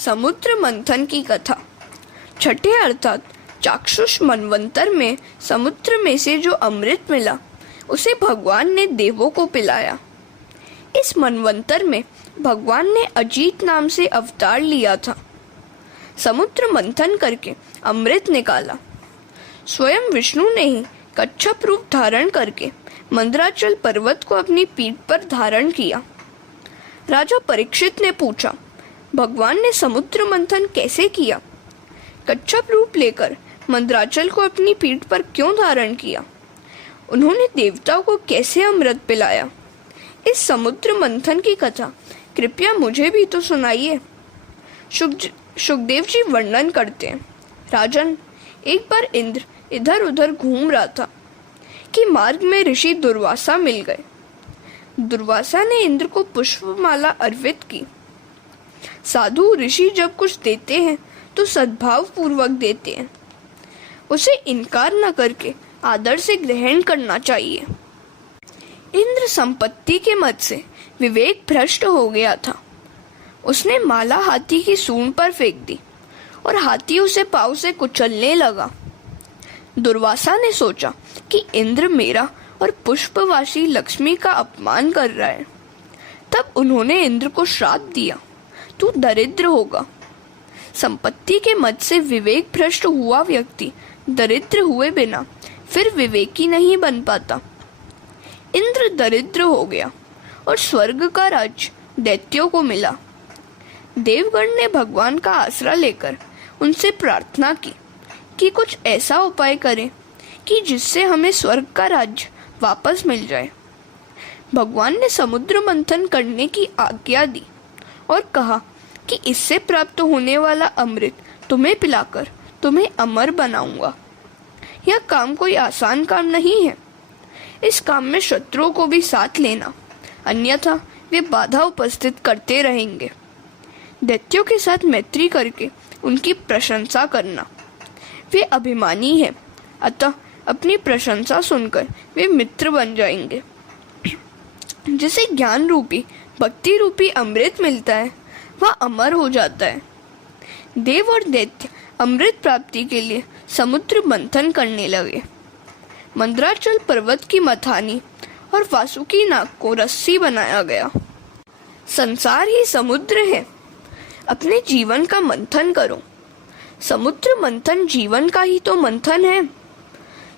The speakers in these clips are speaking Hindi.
समुद्र मंथन की कथा। छठे अर्थात चाक्षुष मनवंतर में समुद्र में से जो अमृत मिला उसे भगवान ने देवों को पिलाया। इस मनवंतर में भगवान ने अजीत नाम से अवतार लिया था। समुद्र मंथन करके अमृत निकाला। स्वयं विष्णु ने ही कच्छप रूप धारण करके मंदराचल पर्वत को अपनी पीठ पर धारण किया। राजा परीक्षित ने पूछा, भगवान ने समुद्र मंथन कैसे किया? कच्छप रूप लेकर मंदराचल को अपनी पीठ पर क्यों धारण किया? उन्होंने देवताओं को कैसे अमृत पिलाया? इस समुद्र मंथन की कथा कृपया मुझे भी तो सुनाइए। सुखदेव जी वर्णन करते हैं, राजन, एक बार इंद्र इधर उधर घूम रहा था कि मार्ग में ऋषि दुर्वासा मिल गए। दुर्वासा ने इंद्र को पुष्पमाला अर्पित की। साधु ऋषि जब कुछ देते हैं तो सद्भाव पूर्वक देते हैं, उसे इनकार न करके आदर से ग्रहण करना चाहिए। इंद्र संपत्ति के मद से विवेक भ्रष्ट हो गया था। उसने माला हाथी की सूंड पर फेंक दी और हाथी उसे पांव से कुचलने लगा। दुर्वासा ने सोचा कि इंद्र मेरा और पुष्पवासी लक्ष्मी का अपमान कर रहा है। तब उन्होंने इंद्र को श्राप दिया, तू दरिद्र होगा। संपत्ति के मद से विवेक भ्रष्ट हुआ व्यक्ति दरिद्र हुए बिना फिर विवेकी नहीं बन पाता। इंद्र दरिद्र हो गया और स्वर्ग का राज्य दैत्यों को मिला। देवगण ने भगवान का आसरा लेकर उनसे प्रार्थना की कि कुछ ऐसा उपाय करें कि जिससे हमें स्वर्ग का राज्य वापस मिल जाए। भगवान ने समुद्र मंथन करने की आज्ञा दी और कहा कि इससे प्राप्त होने वाला अमृत तुम्हें पिलाकर तुम्हें अमर बनाऊंगा। यह काम कोई आसान काम नहीं है। इस काम में शत्रुओं को भी साथ लेना, अन्यथा वे बाधा उपस्थित करते रहेंगे। दैत्यों के साथ मैत्री करके उनकी प्रशंसा करना। वे अभिमानी हैं, अतः अपनी प्रशंसा सुनकर वे मित्र बन जाएंगे। जिसे ज्ञान रूपी भक्ति रूपी अमृत मिलता है वह अमर हो जाता है। देव और दैत्य अमृत प्राप्ति के लिए समुद्र मंथन करने लगे। मंदराचल पर्वत की मथानी और वासुकी नाग को रस्सी बनाया गया। संसार ही समुद्र है, अपने जीवन का मंथन करो। समुद्र मंथन जीवन का ही तो मंथन है।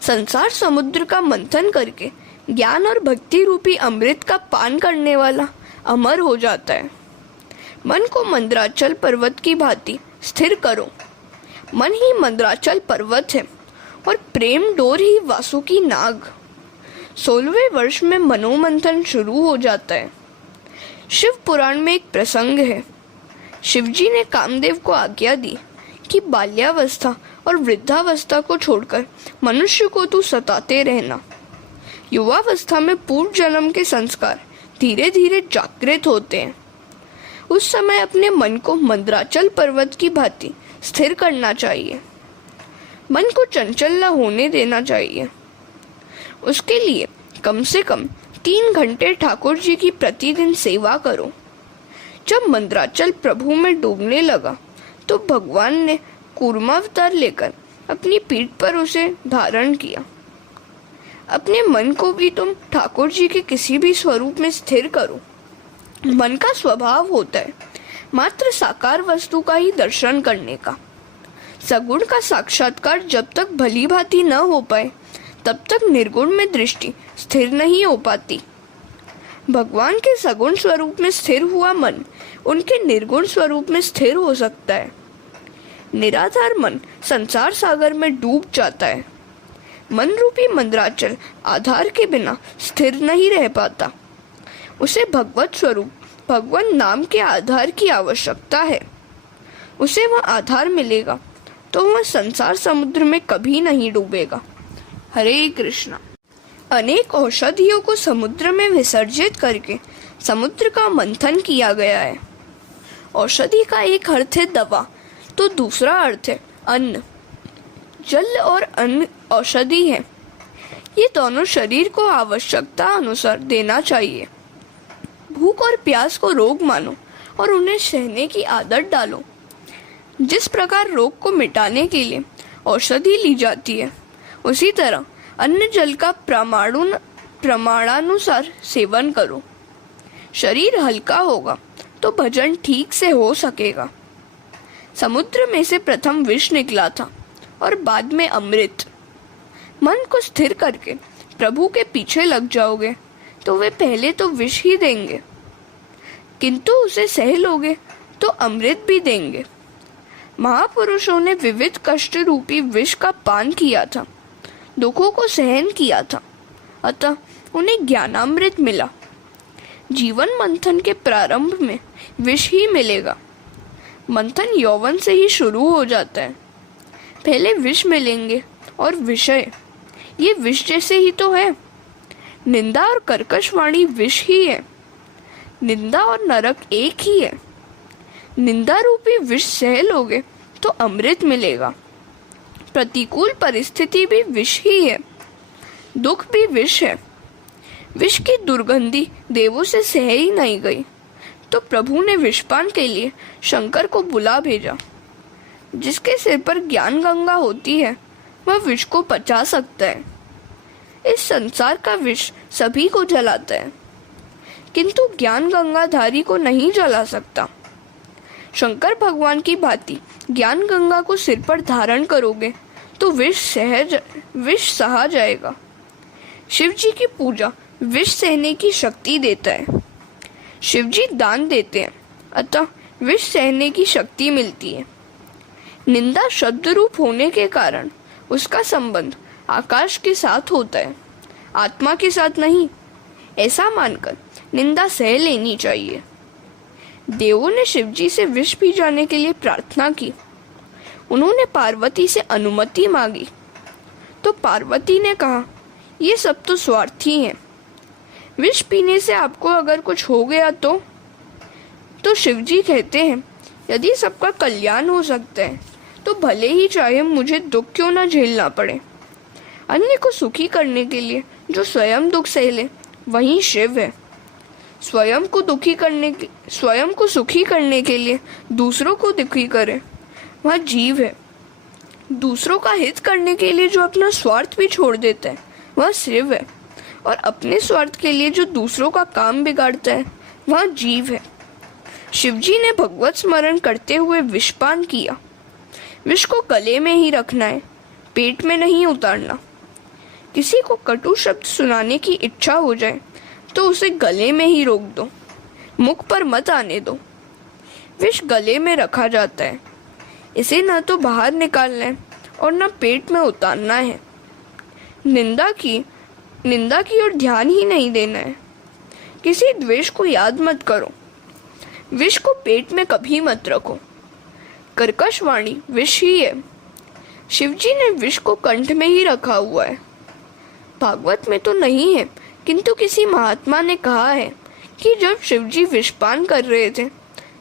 संसार समुद्र का मंथन करके ज्ञान और भक्ति रूपी अमृत का पान करने वाला अमर हो जाता है। मन को मंदराचल पर्वत की भांति स्थिर करो। मन ही मंदराचल पर्वत है और प्रेम डोर ही वासुकी नाग। 16वें वर्ष में मनोमंथन शुरू हो जाता है। शिव पुराण में एक प्रसंग है। शिवजी ने कामदेव को आज्ञा दी कि बाल्यावस्था और वृद्धावस्था को छोड़कर मनुष्य को तू सताते रहना। युवावस्था में पूर्व जन्म के संस्कार धीरे धीरे जागृत होते हैं। उस समय अपने मन को मंदराचल पर्वत की भांति स्थिर करना चाहिए। मन को चंचल न होने देना चाहिए। उसके लिए कम से कम 3 घंटे ठाकुर जी की प्रतिदिन सेवा करो। जब मंदराचल प्रभु में डूबने लगा तो भगवान ने कूर्मावतार लेकर अपनी पीठ पर उसे धारण किया। अपने मन को भी तुम ठाकुर जी के किसी भी स्वरूप में स्थिर करो। मन का स्वभाव होता है मात्र साकार वस्तु का ही दर्शन करने का। सगुण का साक्षात्कार जब तक भली भांति न हो पाए तब तक निर्गुण में दृष्टि स्थिर नहीं हो पाती। भगवान के सगुण स्वरूप में स्थिर हुआ मन उनके निर्गुण स्वरूप में स्थिर हो सकता है। निराधार मन संसार सागर में डूब जाता है। मन रूपी मंदराचल आधार के बिना स्थिर नहीं रह पाता। उसे भगवत स्वरूप भगवान नाम के आधार की आवश्यकता है। उसे वह आधार मिलेगा तो वह संसार समुद्र में कभी नहीं डूबेगा। हरे कृष्णा। अनेक औषधियों को समुद्र में विसर्जित करके समुद्र का मंथन किया गया है। औषधि का एक अर्थ है दवा तो दूसरा अर्थ है अन्न। जल और अन्न औषधि है। ये दोनों शरीर को आवश्यकता अनुसार देना चाहिए। भूख और प्यास को रोग मानो और उन्हें सहने की आदत डालो। जिस प्रकार रोग को मिटाने के लिए औषधि ली जाती है, उसी तरह अन्न जल का प्रमाणानुसार सेवन करो। शरीर हल्का होगा तो भजन ठीक से हो सकेगा। समुद्र में से प्रथम विष निकला था और बाद में अमृत। मन को स्थिर करके प्रभु के पीछे लग जाओगे तो वे पहले तो विष ही देंगे, किंतु उसे सह लोगे तो अमृत भी देंगे। महापुरुषों ने विविध कष्ट रूपी विष का पान किया था, दुखों को सहन किया था, अतः उन्हें ज्ञानामृत मिला। जीवन मंथन के प्रारंभ में विष ही मिलेगा। मंथन यौवन से ही शुरू हो जाता है। पहले विष मिलेंगे और विषय, ये विष जैसे ही तो है। निंदा और कर्कश वाणी विष ही है। निंदा और नरक एक ही है। निंदा रूपी विष सह लोगे तो अमृत मिलेगा। प्रतिकूल परिस्थिति भी विष ही है, दुख भी विष है। विष की दुर्गंधी देवों से सह ही नहीं गई तो प्रभु ने विषपान के लिए शंकर को बुला भेजा। जिसके सिर पर ज्ञान गंगा होती है वह विष को पचा सकता है। इस संसार का विष सभी को जलाता है, किंतु ज्ञान गंगाधारी को नहीं जला सकता। शंकर भगवान की भांति ज्ञान गंगा को सिर पर धारण करोगे तो विष सहा जाएगा। शिव जी की पूजा विष सहने की शक्ति देता है। शिव जी दान देते हैं, अतः विष सहने की शक्ति मिलती है। निंदा शब्द रूप होने के कारण उसका संबंध आकाश के साथ होता है, आत्मा के साथ नहीं। ऐसा मानकर निंदा सह लेनी चाहिए। देवों ने शिव जी से विष पी जाने के लिए प्रार्थना की। उन्होंने पार्वती से अनुमति मांगी तो पार्वती ने कहा, ये सब तो स्वार्थी हैं। विष पीने से आपको अगर कुछ हो गया तो शिव जी कहते हैं, यदि सबका कल्याण हो सकता है तो भले ही चाहे मुझे दुख क्यों न झेलना पड़े। अन्य को सुखी करने के लिए जो स्वयं दुख सह ले वही शिव है। स्वयं को सुखी करने के लिए दूसरों को दुखी करे वह जीव है। दूसरों का हित करने के लिए जो अपना स्वार्थ भी छोड़ देता है वह शिव है, और अपने स्वार्थ के लिए जो दूसरों का काम बिगाड़ता है वह जीव है। शिवजी ने भगवत स्मरण करते हुए विषपान किया। विष को गले में ही रखना है, पेट में नहीं उतारना। किसी को कटु शब्द सुनाने की इच्छा हो जाए तो उसे गले में ही रोक दो, मुख पर मत आने दो। विष गले में रखा जाता है, इसे न तो बाहर निकालना है और न पेट में उतारना है। निंदा की ओर ध्यान ही नहीं देना है। किसी द्वेष को याद मत करो। विष को पेट में कभी मत रखो। कर्कश वाणी विष ही है। शिवजी ने विष को कंठ में ही रखा हुआ है। भागवत में तो नहीं है, किंतु किसी महात्मा ने कहा है कि जब शिवजी विषपान कर रहे थे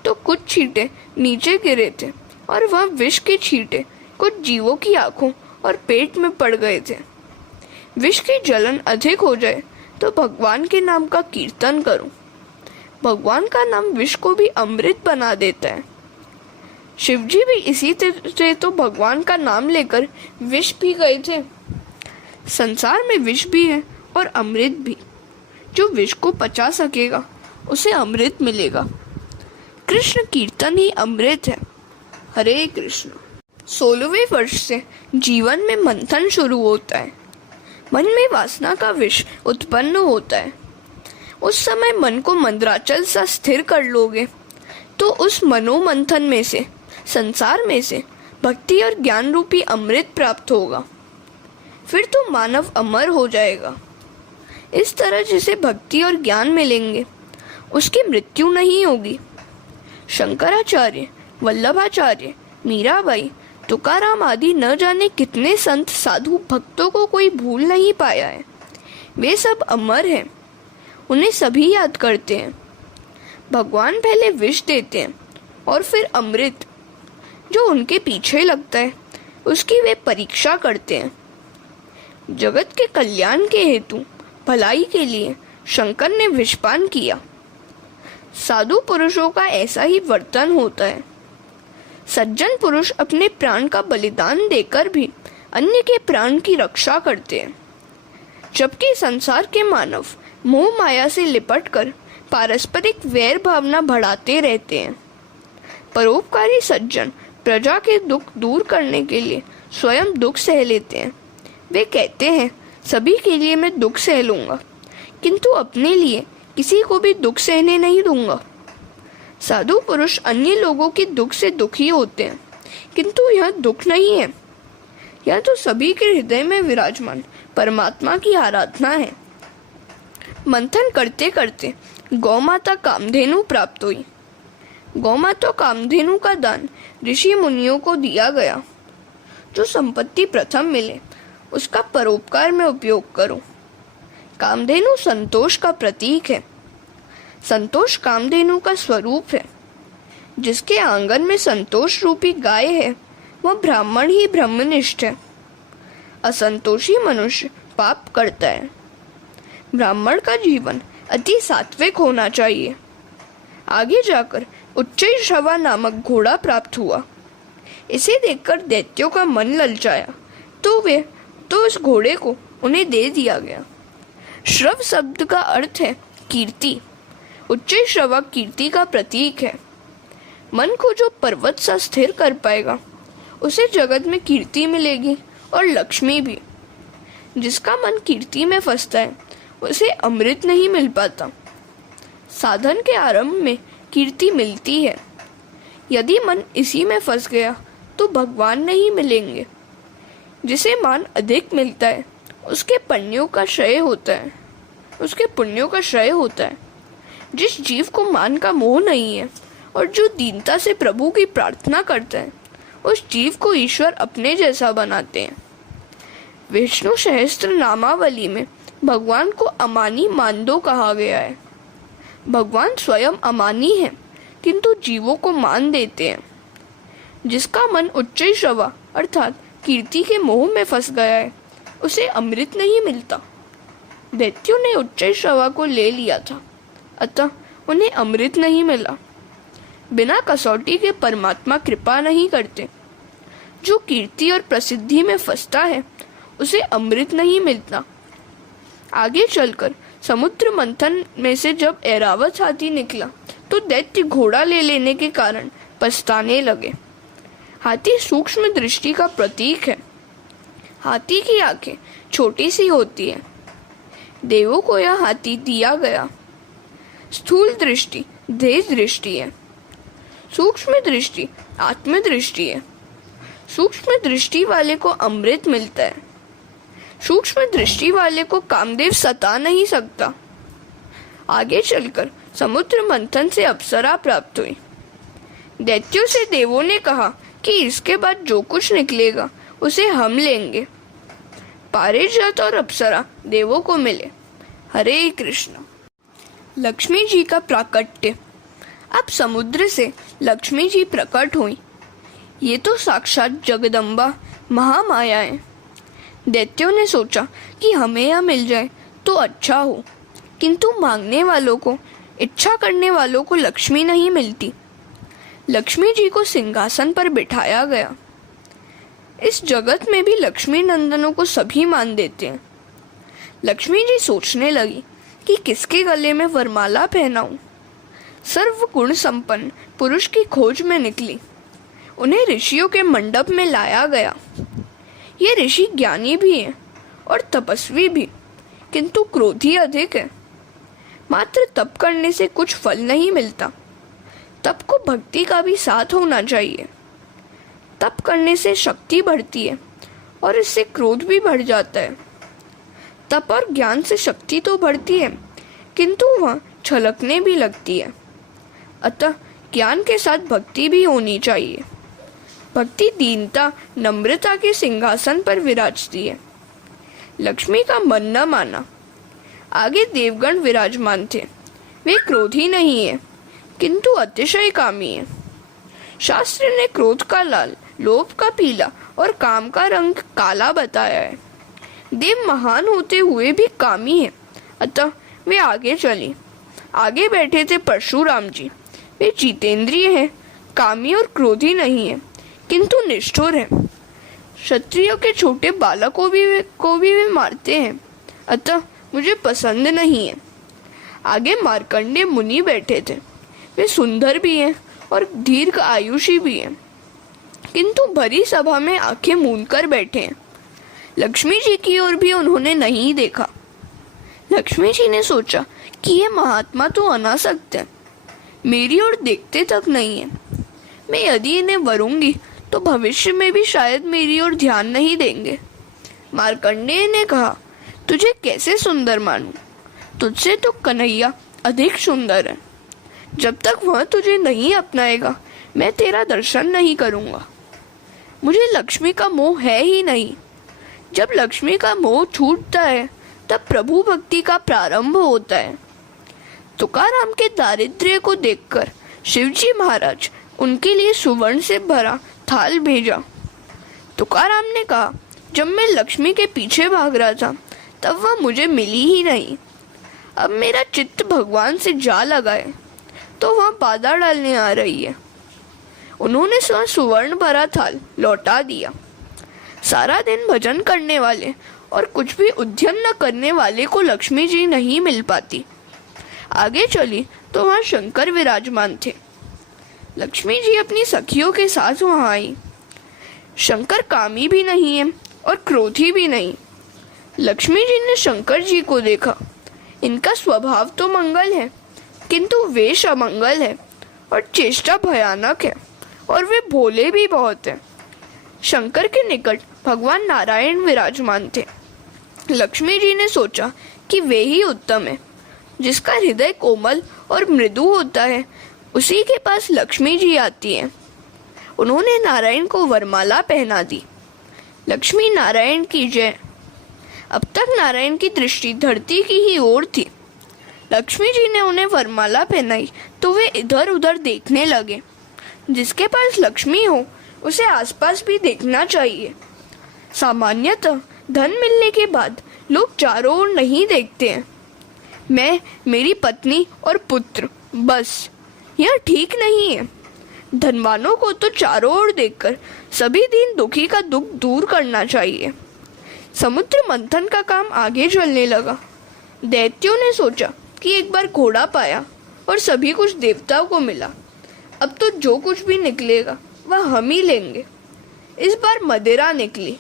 तो कुछ छींटे नीचे गिरे थे और वह विष के छींटे कुछ जीवों की आंखों और पेट में पड़ गए थे। विष की जलन अधिक हो जाए तो भगवान के नाम का कीर्तन करो। भगवान का नाम विष को भी अमृत बना देता है। शिवजी भी इसी तरह तो भगवान का नाम लेकर विष पी गए थे। संसार में विष भी है और अमृत भी। जो विष को पचा सकेगा उसे अमृत मिलेगा। कृष्ण कीर्तन ही अमृत है। हरे कृष्ण। 16वें वर्ष से जीवन में मंथन शुरू होता है। मन में वासना का विष उत्पन्न होता है। उस समय मन को मंद्राचल सा स्थिर कर लोगे तो उस मनोमंथन में से, संसार में से भक्ति और ज्ञान रूपी अमृत प्राप्त होगा। फिर तो मानव अमर हो जाएगा। इस तरह जिसे भक्ति और ज्ञान मिलेंगे उसकी मृत्यु नहीं होगी। शंकराचार्य, वल्लभाचार्य, मीराबाई, तुकाराम आदि न जाने कितने संत साधु भक्तों को कोई भूल नहीं पाया है। वे सब अमर हैं, उन्हें सभी याद करते हैं। भगवान पहले विष देते हैं और फिर अमृत। जो उनके पीछे लगता है उसकी वे परीक्षा करते हैं। जगत के कल्याण के हेतु, भलाई के लिए शंकर ने विषपान किया। साधु पुरुषों का ऐसा ही वर्तन होता है। सज्जन पुरुष अपने प्राण का बलिदान देकर भी अन्य के प्राण की रक्षा करते हैं, जबकि संसार के मानव मोह माया से लिपटकर पारस्परिक वैर भावना बढ़ाते रहते हैं। परोपकारी सज्जन प्रजा के दुख दूर करने के लिए स्वयं दुख सह लेते हैं। वे कहते हैं, सभी के लिए मैं दुख सह लूंगा, किंतु अपने लिए किसी को भी दुख सहने नहीं दूंगा। साधु पुरुष अन्य लोगों के दुख से दुखी होते हैं, किंतु यह दुख नहीं है, यह तो सभी के हृदय में विराजमान परमात्मा की आराधना है। मंथन करते करते गौ माता कामधेनु प्राप्त हुई। गौ माता कामधेनु का दान ऋषि मुनियों को दिया गया। जो संपत्ति प्रथम मिले उसका परोपकार में उपयोग करो। कामधेनु संतोष का प्रतीक है। संतोष कामधेनु का स्वरूप है। जिसके आंगन में संतोष रूपी गाय है वह ब्राह्मण ही ब्रह्मनिष्ठ है। असंतोषी मनुष्य पाप करता है। ब्राह्मण का जीवन अति सात्विक होना चाहिए। आगे जाकर उच्चैःश्रवा नामक घोड़ा प्राप्त हुआ। इसे देखकर दैत्यों का मन ललचाया तो उस घोड़े को उन्हें दे दिया गया। श्रव शब्द का अर्थ है कीर्ति। उच्चैःश्रवा कीर्ति का प्रतीक है। मन को जो पर्वत सा स्थिर कर पाएगा उसे जगत में कीर्ति मिलेगी और लक्ष्मी भी। जिसका मन कीर्ति में फंसता है उसे अमृत नहीं मिल पाता। साधन के आरंभ में कीर्ति मिलती है। यदि मन इसी में फंस गया तो भगवान नहीं मिलेंगे। जिसे मान अधिक मिलता है उसके पुण्यों का क्षय होता है। जिस जीव को मान का मोह नहीं है और जो दीनता से प्रभु की प्रार्थना करता है उस जीव को ईश्वर अपने जैसा बनाते हैं। विष्णु सहस्त्र नामावली में भगवान को अमानी मानदो कहा गया है। भगवान स्वयं अमानी है किंतु जीवों को मान देते हैं। जिसका मन उच्चैःश्रवा अर्थात कीर्ति के मोह में फंस गया है उसे अमृत नहीं मिलता। दैत्यों ने उच्चैःश्रवा को ले लिया था, अतः उन्हें अमृत नहीं मिला। बिना कसौटी के परमात्मा कृपा नहीं करते। जो कीर्ति और प्रसिद्धि में फंसता है उसे अमृत नहीं मिलता। आगे चलकर समुद्र मंथन में से जब ऐरावत हाथी निकला तो दैत्य घोड़ा ले लेने के कारण पछताने लगे। हाथी सूक्ष्म दृष्टि का प्रतीक है। हाथी की आंखें छोटी सी होती है। देवों को यह हाथी दिया गया। स्थूल दृष्टि देह दृष्टि है। सूक्ष्म दृष्टि आत्म दृष्टि है। सूक्ष्म दृष्टि वाले को अमृत मिलता है। सूक्ष्म दृष्टि वाले को कामदेव सता नहीं सकता। आगे चलकर समुद्र मंथन से अप्सरा प्राप्त हुई। दैत्यों से देवों ने कहा कि इसके बाद जो कुछ निकलेगा उसे हम लेंगे। पारिजात और अप्सरा देवों को मिले। हरे कृष्ण। लक्ष्मी जी का प्राकट्य। अब समुद्र से लक्ष्मी जी प्रकट हुई। ये तो साक्षात जगदम्बा महामाया है। दैत्यों ने सोचा कि हमें यह मिल जाए तो अच्छा हो, किंतु मांगने वालों को, इच्छा करने वालों को लक्ष्मी नहीं मिलती। लक्ष्मी जी को सिंहासन पर बिठाया गया। इस जगत में भी लक्ष्मी नंदनों को सभी मान देते हैं। लक्ष्मी जी सोचने लगी कि किसके गले में वरमाला पहनाऊं। सर्व गुण संपन्न पुरुष की खोज में निकली। उन्हें ऋषियों के मंडप में लाया गया। ये ऋषि ज्ञानी भी हैं और तपस्वी भी, किंतु क्रोधी अधिक है। मात्र तप करने से कुछ फल नहीं मिलता। तप को भक्ति का भी साथ होना चाहिए। तप करने से शक्ति बढ़ती है और इससे क्रोध भी बढ़ जाता है। तप और ज्ञान से शक्ति तो बढ़ती है किंतु वह छलकने भी लगती है। अतः ज्ञान के साथ भक्ति भी होनी चाहिए। भक्ति दीनता नम्रता के सिंहासन पर विराजती है। लक्ष्मी का मन न माना। आगे देवगण विराजमान थे। वे क्रोधी नहीं है किंतु अतिशय कामी है। शास्त्र ने क्रोध का लाल, लोभ का पीला और काम का रंग काला बताया है। देव महान होते हुए भी कामी है, अतः वे आगे चले। आगे बैठे थे परशुराम जी। वे जितेंद्रिय हैं कामी और क्रोधी नहीं है, किंतु निष्ठुर है। क्षत्रियों के छोटे बालकों को भी वे मारते हैं, अतः मुझे पसंद नहीं है। आगे मार्कंडेय मुनि बैठे थे। वे सुंदर भी हैं और दीर्घ आयुषी भी हैं, किंतु भरी सभा में आंखें मूंद कर बैठे हैं। लक्ष्मी जी की ओर भी उन्होंने नहीं देखा। लक्ष्मी जी ने सोचा कि ये महात्मा तो अनासक्त है, मेरी ओर देखते तक नहीं है। मैं यदि इन्हें वरूंगी तो भविष्य में भी शायद मेरी ओर ध्यान नहीं देंगे। मार्कंडेय ने कहा, तुझे कैसे सुंदर मानूं? तुझसे तो कन्हैया अधिक सुंदर है। जब तक वह तुझे नहीं अपनाएगा मैं तेरा दर्शन नहीं करूंगा। मुझे लक्ष्मी का मोह है ही नहीं। जब लक्ष्मी का मोह छूटता है तब प्रभु भक्ति का प्रारंभ होता है। तुकाराम के दारिद्र्य को देखकर शिवजी महाराज उनके लिए सुवर्ण से भरा थाल भेजा। तुकाराम ने कहा, जब मैं लक्ष्मी के पीछे भाग रहा था तब वह मुझे मिली ही नहीं। अब मेरा चित्त भगवान से जा लगा है तो वह बाधा डालने आ रही है। उन्होंने सुवर्ण भरा थाल लौटा दिया। सारा दिन भजन करने वाले और कुछ भी उद्यम न करने वाले को लक्ष्मी जी नहीं मिल पाती। आगे चली तो वहाँ शंकर विराजमान थे। लक्ष्मी जी अपनी सखियों के साथ वहाँ आई। शंकर कामी भी नहीं है और क्रोधी भी नहीं। लक्ष्मी जी ने शंकर जी को देखा। इनका स्वभाव तो मंगल है, किंतु वेश अमंगल है और चेष्टा भयानक है, और वे भोले भी बहुत हैं। शंकर के निकट भगवान नारायण विराजमान थे। लक्ष्मी जी ने सोचा कि वे ही उत्तम है। जिसका हृदय कोमल और मृदु होता है उसी के पास लक्ष्मी जी आती हैं। उन्होंने नारायण को वरमाला पहना दी। लक्ष्मी नारायण की जय। अब तक नारायण की दृष्टि धरती की ही ओर थी। लक्ष्मी जी ने उन्हें वरमाला पहनाई तो वे इधर उधर देखने लगे। जिसके पास लक्ष्मी हो उसे आसपास भी देखना चाहिए। सामान्यतः धन मिलने के बाद लोग चारों ओर नहीं देखते हैं। मैं, मेरी पत्नी और पुत्र, बस। यह ठीक नहीं है। धनवानों को तो चारों ओर देखकर सभी दीन दुखी का दुख दूर करना चाहिए। समुद्र मंथन का काम आगे चलने लगा। दैत्यों ने सोचा कि एक बार घोड़ा पाया और सभी कुछ देवताओं को मिला, अब तो जो कुछ भी निकलेगा वह हम ही लेंगे। इस बार मदिरा निकली।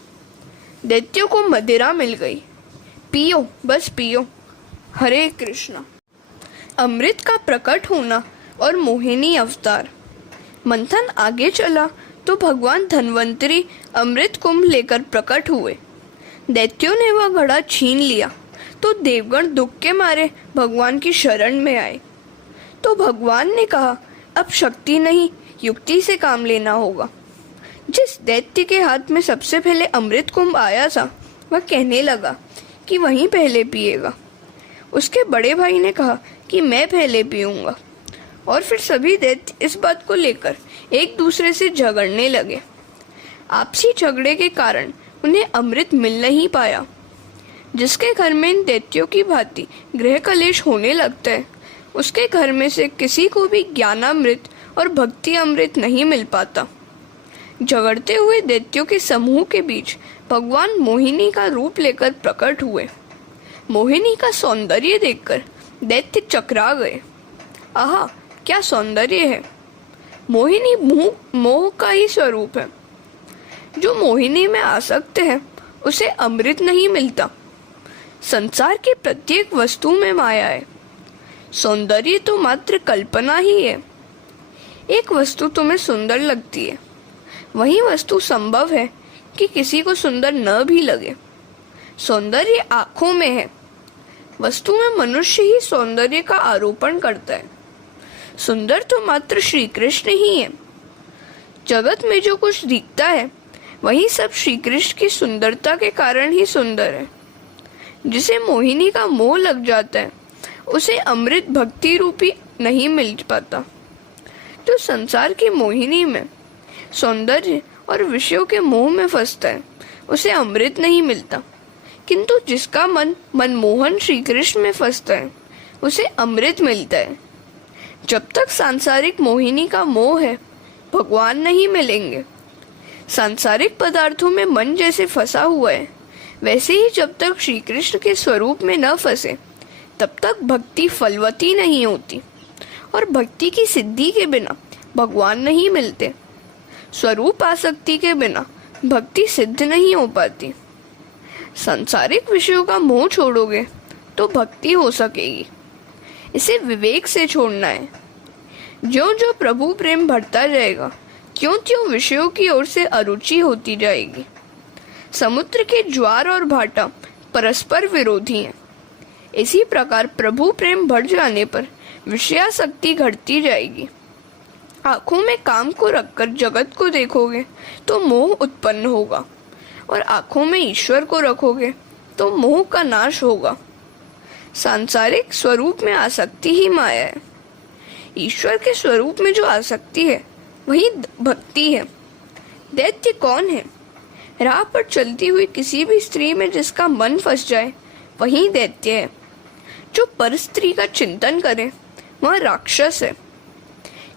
दैत्यों को मदिरा मिल गई। पियो, बस पियो। हरे कृष्णा। अमृत का प्रकट होना और मोहिनी अवतार। मंथन आगे चला तो भगवान धन्वंतरी अमृत कुंभ लेकर प्रकट हुए। दैत्यों ने वह घड़ा छीन लिया तो देवगण दुख के मारे भगवान की शरण में आए। तो भगवान ने कहा, अब शक्ति नहीं युक्ति से काम लेना होगा। जिस दैत्य के हाथ में सबसे पहले अमृत कुंभ आया था वह कहने लगा कि वहीं पहले पिएगा। उसके बड़े भाई ने कहा कि मैं पहले पीऊंगा, और फिर सभी दैत्य इस बात को लेकर एक दूसरे से झगड़ने लगे। आपसी झगड़े के कारण उन्हें अमृत मिल नहीं पाया। जिसके घर में इन दैत्यों की भांति गृह कलेश होने लगता है उसके घर में से किसी को भी ज्ञानामृत और भक्ति अमृत नहीं मिल पाता। झगड़ते हुए दैत्यों के समूह के बीच भगवान मोहिनी का रूप लेकर प्रकट हुए। मोहिनी का सौंदर्य देखकर दैत्य चकरा गए। आहा, क्या सौंदर्य है! मोहिनी मोह का ही स्वरूप है। जो मोहिनी में आसक्त है उसे अमृत नहीं मिलता। संसार की प्रत्येक वस्तु में माया है। सौंदर्य तो मात्र कल्पना ही है। एक वस्तु तुम्हें सुंदर लगती है, वही वस्तु संभव है कि किसी को सुंदर न भी लगे। सौंदर्य आँखों में है। वस्तु में मनुष्य ही सौंदर्य का आरोपण करता है। सुंदर तो मात्र श्री कृष्ण ही है। जगत में जो कुछ दिखता है वही सब श्री कृष्ण की सुंदरता के कारण ही सुंदर है। जिसे मोहिनी का मोह लग जाता है उसे अमृत भक्ति रूपी नहीं मिल पाता। जो संसार की मोहिनी में सौंदर्य और विषयों के मोह में फंसता है उसे अमृत नहीं मिलता, किंतु जिसका मन मनमोहन श्री कृष्ण में फंसता है उसे अमृत मिलता है। जब तक सांसारिक मोहिनी का मोह है भगवान नहीं मिलेंगे। सांसारिक पदार्थों में मन जैसे फंसा हुआ है, वैसे ही जब तक श्री कृष्ण के स्वरूप में न फंसे तब तक भक्ति फलवती नहीं होती, और भक्ति की सिद्धि के बिना भगवान नहीं मिलते। स्वरूप आसक्ति के बिना भक्ति सिद्ध नहीं हो पाती। सांसारिक विषयों का मोह छोड़ोगे तो भक्ति हो सकेगी। इसे विवेक से छोड़ना है। ज्यों ज्यों प्रभु प्रेम बढ़ता जाएगा, त्यों त्यों विषयों की ओर से अरुचि होती जाएगी। समुद्र के ज्वार और भाटा परस्पर विरोधी हैं। इसी प्रकार प्रभु प्रेम बढ़ जाने पर विषयासक्ति घटती जाएगी। आंखों में काम को रखकर जगत को देखोगे तो मोह उत्पन्न होगा, और आंखों में ईश्वर को रखोगे तो मोह का नाश होगा। सांसारिक स्वरूप में आसक्ति ही माया है। ईश्वर के स्वरूप में जो आसक्ति है वही भक्ति है। दैत्य कौन है? राह पर चलती हुई किसी भी स्त्री में जिसका मन फंस जाए वही दैत्य है। जो पर स्त्री का चिंतन करे वह राक्षस है।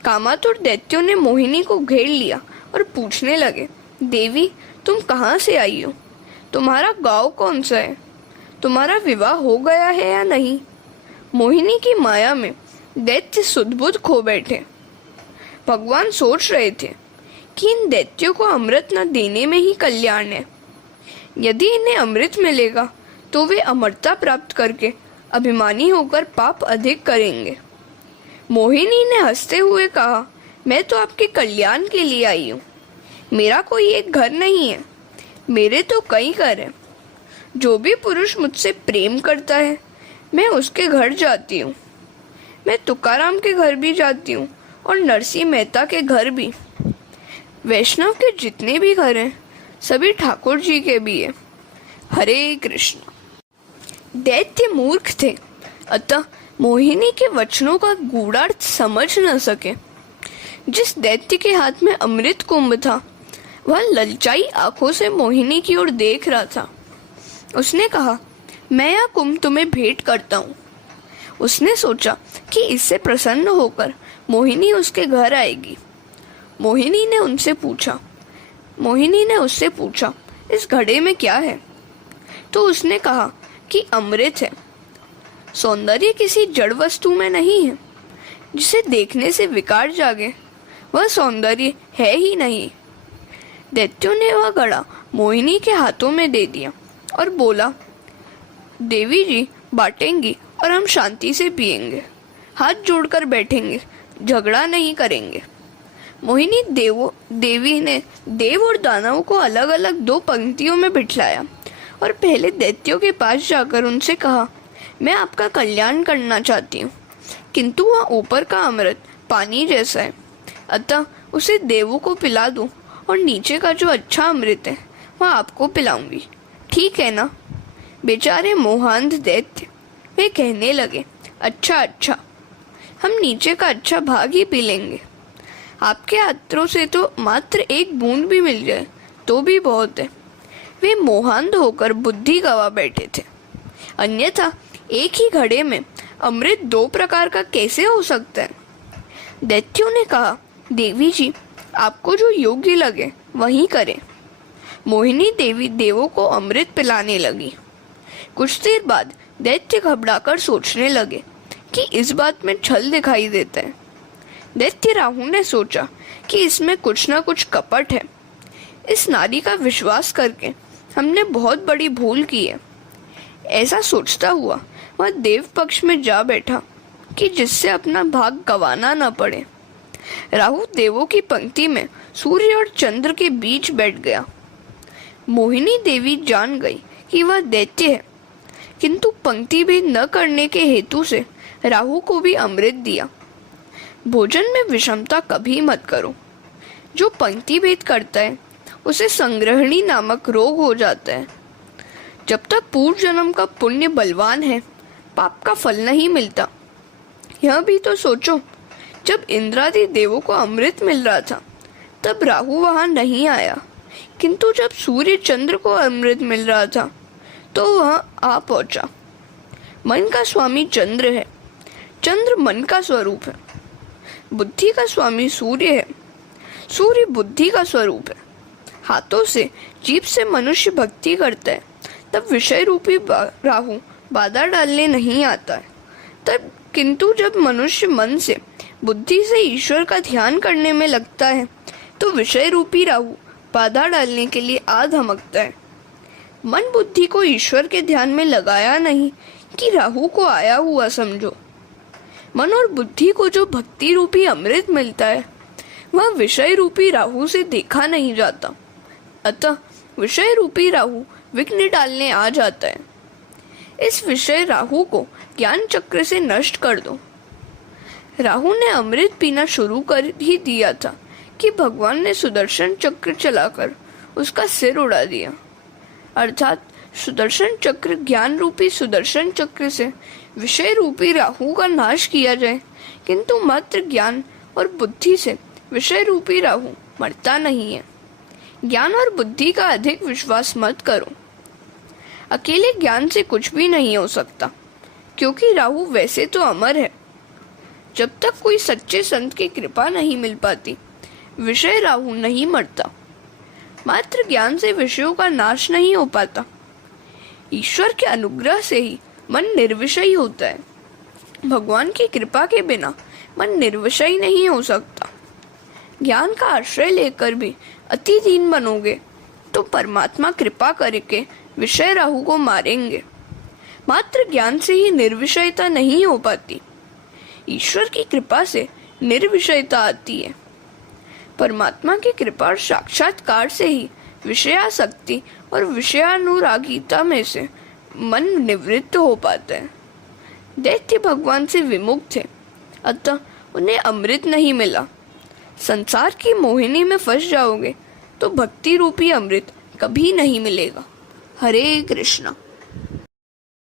कामातुर दैत्यों ने मोहिनी को घेर लिया और पूछने लगे, देवी तुम कहाँ से आई हो? तुम्हारा गांव कौन सा है? तुम्हारा विवाह हो गया है या नहीं? मोहिनी की माया में दैत्य सुध-बुध खो बैठे। भगवान सोच रहे थे कि इन दैत्यों को अमृत न देने में ही कल्याण है। यदि इन्हें अमृत मिलेगा तो वे अमरता प्राप्त करके अभिमानी होकर पाप अधिक करेंगे। मोहिनी ने हंसते हुए कहा, मैं तो आपके कल्याण के लिए आई हूँ। मेरा कोई एक घर नहीं है, मेरे तो कई घर हैं। जो भी पुरुष मुझसे प्रेम करता है मैं उसके घर जाती हूँ। मैं तुकाराम के घर भी जाती हूँ और नरसिंह मेहता के घर भी। वैष्णव के जितने भी घर हैं सभी ठाकुर जी के भी हैं। हरे कृष्ण। दैत्य मूर्ख थे, अतः मोहिनी के वचनों का गूढ़ार्थ समझ न सके। जिस दैत्य के हाथ में अमृत कुंभ था वह ललचाई आंखों से मोहिनी की ओर देख रहा था। उसने कहा, मैं यह कुंभ तुम्हें भेंट करता हूँ। उसने सोचा कि इससे प्रसन्न होकर मोहिनी उसके घर आएगी। मोहिनी ने उससे पूछा, इस घड़े में क्या है? तो उसने कहा कि अमृत है। सौंदर्य किसी जड़ वस्तु में नहीं है। जिसे देखने से विकार जागे वह सौंदर्य है ही नहीं। दैत्यों ने वह घड़ा मोहिनी के हाथों में दे दिया और बोला, देवी जी बांटेंगी और हम शांति से पिएंगे, हाथ जोड़कर बैठेंगे, झगड़ा नहीं करेंगे। मोहिनी देवी ने देव और दानवों को अलग अलग दो पंक्तियों में बिठलाया और पहले दैत्यों के पास जाकर उनसे कहा, मैं आपका कल्याण करना चाहती हूँ, किंतु वह ऊपर का अमृत पानी जैसा है, अतः उसे देवों को पिला दूं और नीचे का जो अच्छा अमृत है वह आपको पिलाऊंगी, ठीक है ना? बेचारे मोहांध दैत्य वे कहने लगे, अच्छा अच्छा, हम नीचे का अच्छा भाग ही पी लेंगे। आपके हाथों से तो मात्र एक बूंद भी मिल जाए तो भी बहुत है। वे मोहांध होकर बुद्धि गवा बैठे थे। अन्यथा एक ही घड़े में अमृत दो प्रकार का कैसे हो सकता है? दैत्यों ने कहा, देवी जी आपको जो योग्य लगे वही करें। मोहिनी देवी देवों को अमृत पिलाने लगी। कुछ देर बाद दैत्य घबराकर सोचने लगे कि इस बात में छल दिखाई देता है। दैत्य राहु ने सोचा कि इसमें कुछ न कुछ कपट है। इस नारी का विश्वास करके हमने बहुत बड़ी भूल की है। ऐसा सोचता हुआ वह देव पक्ष में जा बैठा कि जिससे अपना भाग गंवाना न पड़े। राहु देवों की पंक्ति में सूर्य और चंद्र के बीच बैठ गया। मोहिनी देवी जान गई कि वह दैत्य है, किंतु पंक्ति भेद न करने के हेतु से राहु को भी अमृत दिया। भोजन में विषमता कभी मत करो। जो पंक्ति भेद करता है उसे संग्रहणी नामक रोग हो जाता है। जब तक पूर्व जन्म का पुण्य बलवान है पाप का फल नहीं मिलता। यह भी तो सोचो, जब इंद्रादि देवों को अमृत मिल रहा था तब राहु वहां नहीं आया, किंतु जब सूर्य चंद्र को अमृत मिल रहा था तो वह आ पहुंचा। मन का स्वामी चंद्र है, चंद्र मन का स्वरूप है। बुद्धि का स्वामी सूर्य है, सूर्य बुद्धि का स्वरूप है। हाथों से, जीभ से मनुष्य भक्ति करता है, तब विषय रूपी राहु बाधा डालने नहीं आता है। तब किंतु जब मनुष्य मन से, बुद्धि से ईश्वर का ध्यान करने में लगता है, तो विषय रूपी राहु बाधा डालने के लिए आ धमकता है। मन बुद्धि को ईश्वर के ध्यान में लगाया नहीं कि राहु को आया हुआ समझो। मन और बुद्धि को जो भक्ति रूपी अमृत मिलता है, वह विषय रूपी राहु से देखा नहीं जाता। अतः विषय रूपी राहु विघ्न डालने आ जाता है। इस विषय राहु को ज्ञान चक्र से नष्ट कर दो। राहु ने अमृत पीना शुरू कर ही दिया था कि भगवान ने सुदर्शन चक्र चलाकर उसका सिर उड़ा दिया। अर्थात सुदर्शन चक्र, ज्ञान रूपी सुदर्शन चक्र से विषय रूपी राहु का नाश किया जाए, किंतु मात्र ज्ञान और बुद्धि से विषय रूपी राहु मरता नहीं है। ज्ञान और बुद्धि का अधिक विश्वास मत करो। अकेले ज्ञान से कुछ भी नहीं हो सकता, क्योंकि राहु वैसे तो अमर है। जब तक कोई सच्चे संत की कृपा नहीं मिल पाती, विषय राहु नहीं मरता। मात्र ज्ञान से विषयों का नाश नहीं हो पाता। ईश्वर के अनुग्रह से ही मन निर्विषयी होता है। भगवान की कृपा के बिना मन निर्विषयी नहीं हो सकता। ज्ञान का आश्रय लेकर भी अति दीन बनोगे तो परमात्मा कृपा करके विषय राहु को मारेंगे। मात्र ज्ञान से ही निर्विषयता नहीं हो पाती। ईश्वर की कृपा से निर्विषयता आती है। परमात्मा की कृपा और साक्षात्कार से ही विषयासक्ति और विषयानुरागिता में से मन निवृत्त हो पाता है। दैत्य भगवान से विमुख थे, अतः उन्हें अमृत नहीं मिला। संसार की मोहिनी में फंस जाओगे तो भक्ति रूपी अमृत कभी नहीं मिलेगा। हरे कृष्णा।